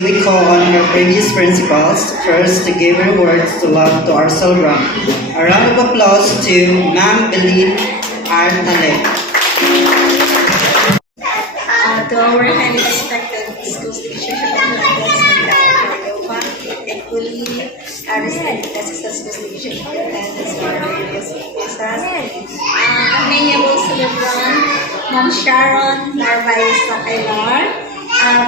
We call on our previous principals first to give rewards to love to our children. A round of applause to Ma'am Beline Artale. To our highly respected school teachers and equally assistant school teachers attendance for various places. Amenable Celebron, Ma'am Sharon Narvaez Sakailar,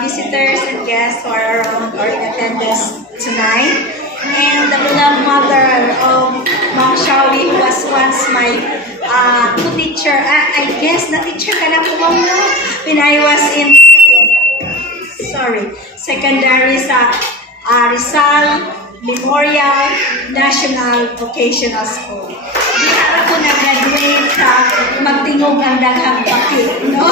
visitors and guests who are around or in attendance tonight, and the beloved mother of Ma'am Shawi, who was once my co-teacher. I guess na-teacher ka na po, Ma'am, no? When I was in secondary sa Rizal Memorial National Vocational School. Di ako nag-graduate sa magtingog ang daghang paki, no?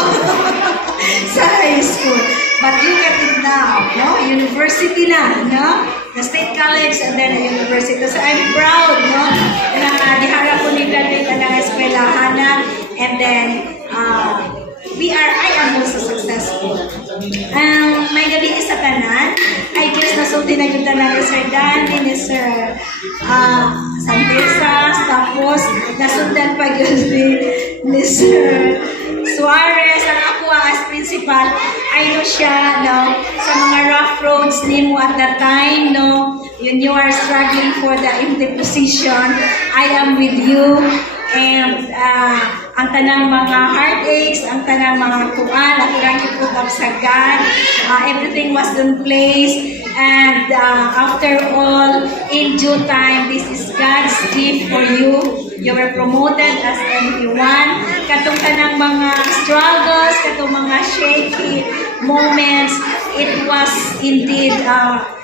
Sa high school. But look at it now, no? University na, no? The State College and then the university. So I'm proud, no? Na diharap ko ni graduate na ng eskwelahan na, and then I am also successful. May gabi sa tanan, I guess nasulti na yung tanan ni Sir Dan, ni Sir Santesas, tapos nasundan pa yun ni Sir Suarez. Ang ako as principal, I know siya, no, sa mga rough roads ni mo at that time, no, you are struggling for the empty position, I am with you, and ang tanang mga heartaches, ang tanang mga kuan, ako lang i-put up sa God, everything was in place, and after all, in due time, this is God's gift for you. You were promoted as MP1. Katong tanang mga struggles, katong mga shaky moments, it was indeed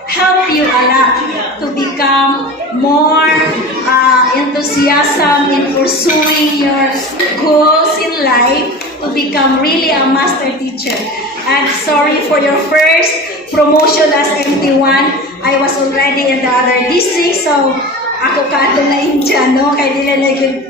help you a lot to become more enthusiasm in pursuing your goals in life, to become really a master teacher. And sorry for your first promotion as MP1. I was already in the other district, so ako kato na India, no? Kaya dili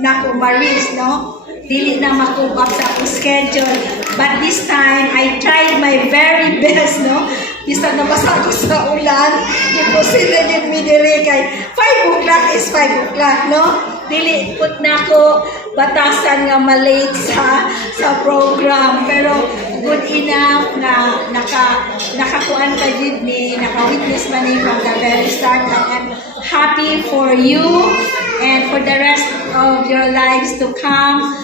na ako maris, no? Dili na ma-cope up sa akong schedule. But this time, I tried my very best, no? Bisa nabasa ako sa ulan. Imposible din mi dili kay 5 o'clock is 5 o'clock, no? Dili put na ako batasan nga malate sa program. Pero good enough na nakakuan ka jud ni, naka-witness man ni from the very start. I'm happy for you and for the rest of your lives to come.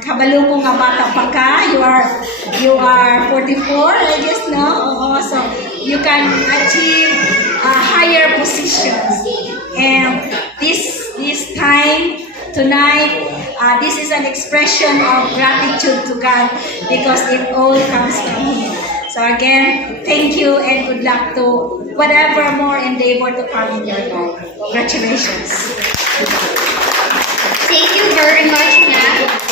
Kabalo ko nga bata pa ka, you are 44, I guess, no? So you can achieve higher positions. And this time, tonight, this is an expression of gratitude to God because it all comes from Him. So again, thank you and good luck to whatever more endeavor to come in your life. Congratulations. Thank you very much, ma'am.